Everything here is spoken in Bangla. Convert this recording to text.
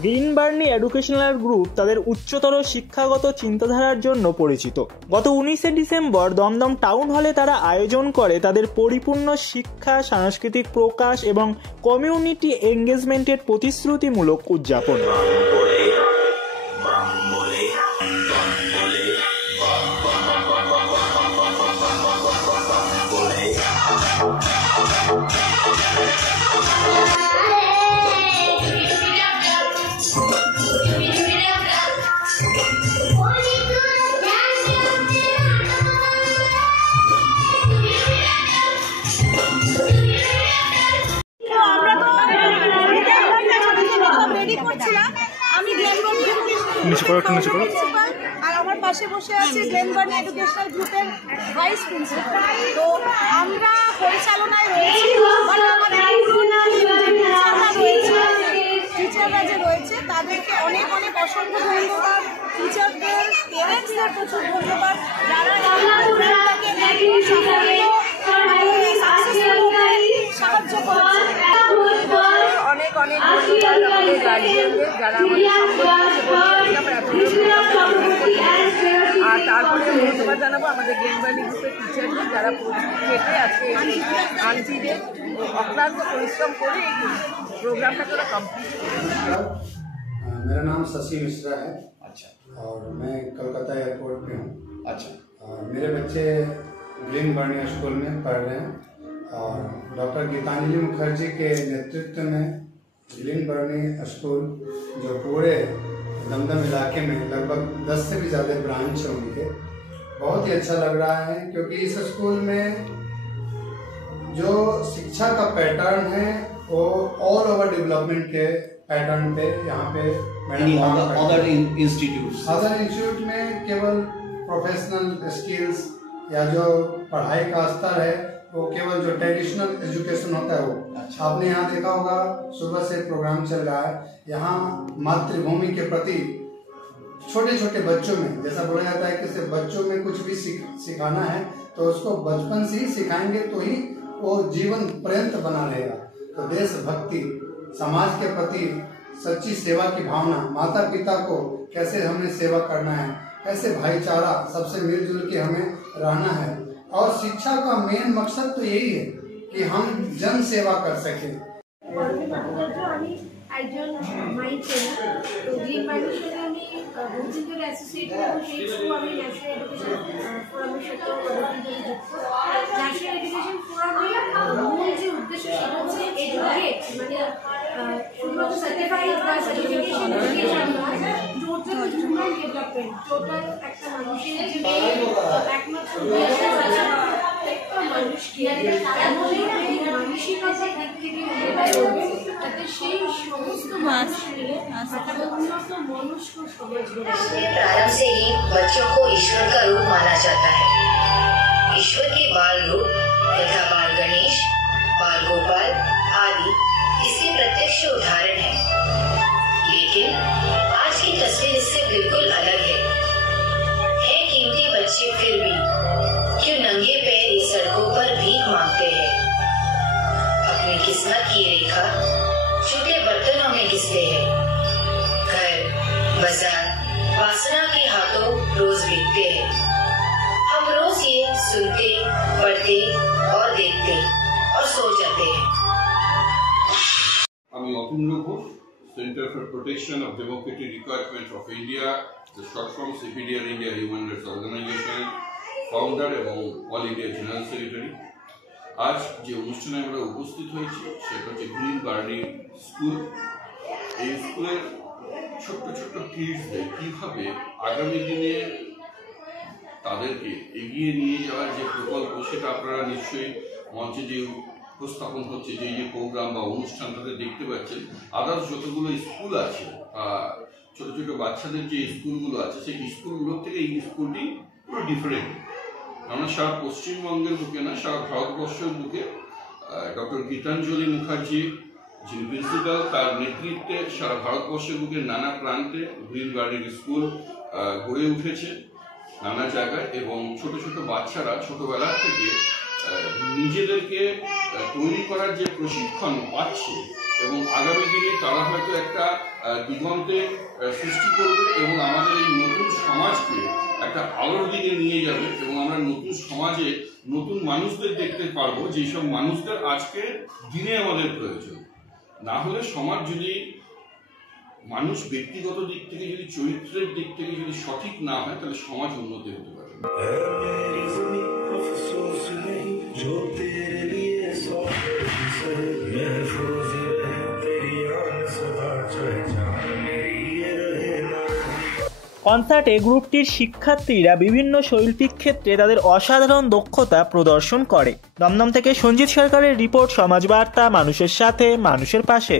গ্রিন বার্নি এডুকেশনাল গ্রুপ তাদের উচ্চতর শিক্ষাগত চিন্তাধারার জন্য পরিচিত। গত 19শে ডিসেম্বর দমদম টাউন হলে তারা আয়োজন করে তাদের পরিপূর্ণ শিক্ষা, সাংস্কৃতিক প্রকাশ এবং কমিউনিটি এঙ্গেজমেন্টের প্রতিশ্রুতিমূলক উদযাপন। আর আমার পাশে বসে আছে গ্রিন বার্নি এডুকেশনাল গ্রুপের ভাইস প্রিন্সিপাল। তো আমরা পরিচালনায় রয়েছি, টিচাররা যে রয়েছে তাদেরকে অনেক অনেক অসংখ্য ধন্যবাদ। টিচারদের, পেরেন্টসদের প্রচুর ধন্যবাদ যারা সাহায্য করছে। অনেক অনেক ধন্যবাদ আমাদের গার্জিয়ানদের যারা আর তারপরে ধন্যবাদ জানাবো আমাদের গ্রিন বার্নি গ্রুপের টিচারদের যারা খেটে আছে আন্টিদের অক্লান্ত परिश्रम করে এই प्रोग्रामটা ওরা কমপ্লিট করেছে। मेरा नाम शशि मिश्रा है। अच्छा। और मैं कोलकाता एयरपोर्ट पे हूँ। अच्छा। और मेरे बच्चे ग्रीन बार्नी स्कूल में पढ़ रहे हैं और डॉक्टर गीतांजलि मुखर्जी के नेतृत्व में ग्रीन बार्नी स्कूल जो पूरे दमदम इलाके में लगभग 10 से भी ज़्यादा ब्रांच है उनके, बहुत ही अच्छा लग रहा है क्योंकि इस स्कूल में जो शिक्षा का पैटर्न है वो ऑल ओवर डेवलपमेंट के पैटर्न पे यहाँ पे अदर इंस्टीट्यूट में केवल प्रोफेशनल स्किल्स या जो पढ़ाई का स्तर है वो केवल जो ट्रेडिशनल एजुकेशन होता है वो। अच्छा। आपने यहाँ देखा होगा सुबह से प्रोग्राम चल रहा है, यहाँ मातृभूमि के प्रति छोटे छोटे बच्चों में, जैसा बोला जाता है कि सिर्फ बच्चों में कुछ भी सिखाना है तो उसको बचपन से ही सिखाएंगे तो ही वो जीवन पर्यंत बना रहेगा। तो देशभक्ति, समाज के प्रति सच्ची सेवा की भावना, माता पिता को कैसे हमें सेवा करना है, कैसे भाईचारा सबसे मिलजुल के हमें रहना है और शिक्षा का मेन मकसद तो यही है कि हम जन सेवा कर सके। গ্রিন বার্নির সাথে আমি বহুদিন ধরে অ্যাসোসিয়েট এবং সেই থ্রু আমি ন্যাশনাল এডুকেশন ফোরামের সাথেও বহুদিন ধরে যুক্ত। ন্যাশনাল এডুকেশন ফোরামের মূল যে উদ্দেশ্য সেটা হচ্ছে এডুকেট, মানে শুধুমাত্র সার্টিফাইড বা সার্টিফিকেশন এডুকেশন নয়, টোটাল হিউম্যান ডেভেলপমেন্ট, টোটাল একটা মানুষের যে একমাত্র উদ্দেশ্য আছে প্রত্যেকটা মানুষকে এমনভাবে মানসিকতার দিক থেকে উন্নতি করবে যাতে সেই সমস্ত মানুষ মিলে একটা উন্নত মনুষ্য সমাজ গড়ে। प्रारंभ से ही बच्चों को ईश्वर का रूप माना जाता है। ईश्वर के बाल रूप तथा बाल गणेश, बाल गोपाल आदि इसके प्रत्यक्ष उदाहरण है। लेकिन आज की तस्वीर इससे बिल्कुल अलग है। कीमती बच्चे फिर भी क्यों नंगे पैर इस सड़कों पर भीख मांगते हैं। अपनी किस्मत की रेखा छोटे बर्तनों में घिसते हैं। घर, बाजार, वासना के हाथों रोज बिकते हैं। हम रोज ये सुनते, पढ़ते और देखते और सो जाते हैं। আমি Atulya Ghosh, centre for protection of democratic requirement of India, the short form CPDR India human rights organisation founder এবং অল ইন্ডিয়া জেনারেল সেক্রেটারি। আজ যে অনুষ্ঠানে আমরা উপস্থিত হয়েছি সেটা হচ্ছে গ্রিন বার্নি স্কুল। এই স্কুলের ছোট্ট ছোট্ট কিডসদের কীভাবে আগামী দিনে তাদেরকে এগিয়ে নিয়ে যাওয়ার যে প্রকল্প সেটা আপনারা নিশ্চয়ই মঞ্চে যে উপস্থাপন হচ্ছে, যে প্রোগ্রাম বা অনুষ্ঠান তাদের দেখতে পাচ্ছেন। আদার্স যতগুলো স্কুল আছে, ছোট ছোট বাচ্চাদের যে স্কুলগুলো আছে সেই স্কুলগুলোর থেকে এই স্কুলটি পুরো ডিফারেন্ট। আমরা সারা পশ্চিমবঙ্গের বুকে না, সারা ভারতবর্ষের বুকে ডক্টর গীতাঞ্জলি মুখার্জি যিনি প্রিন্সিপাল, তার নেতৃত্বে সারা ভারতবর্ষের বুকে নানা প্রান্তে গ্রিন বার্নির স্কুল গড়ে উঠেছে নানা জায়গায়, এবং ছোট ছোট বাচ্চারা ছোটবেলা থেকে নিজেদেরকে তৈরি করার যে প্রশিক্ষণ পাচ্ছে এবং আগামী দিনে তারা হয়তো একটা দিগন্তে সৃষ্টি করবে এবং আমাদের এই নতুন সমাজকে একটা আলোর দিকে নিয়ে যাবে এবং আমরা নতুন সমাজে নতুন মানুষদের দেখতে পারবো, যেসব মানুষদের আজকে দিনে আমাদের প্রয়োজন। না হলে সমাজ যদি মানুষ ব্যক্তিগত দিক থেকে যদি চরিত্রের দিক থেকে যদি সঠিক না হয় তাহলে সমাজ উন্নতি হতে পারে। কনসার্টে গ্রুপটির শিক্ষার্থীরা বিভিন্ন শৈল্পিক ক্ষেত্রে তাদের অসাধারণ দক্ষতা প্রদর্শন করে। দমদম থেকে সঞ্জিত সরকারের রিপোর্ট, সমাজ বার্তা, মানুষের সাথে মানুষের পাশে।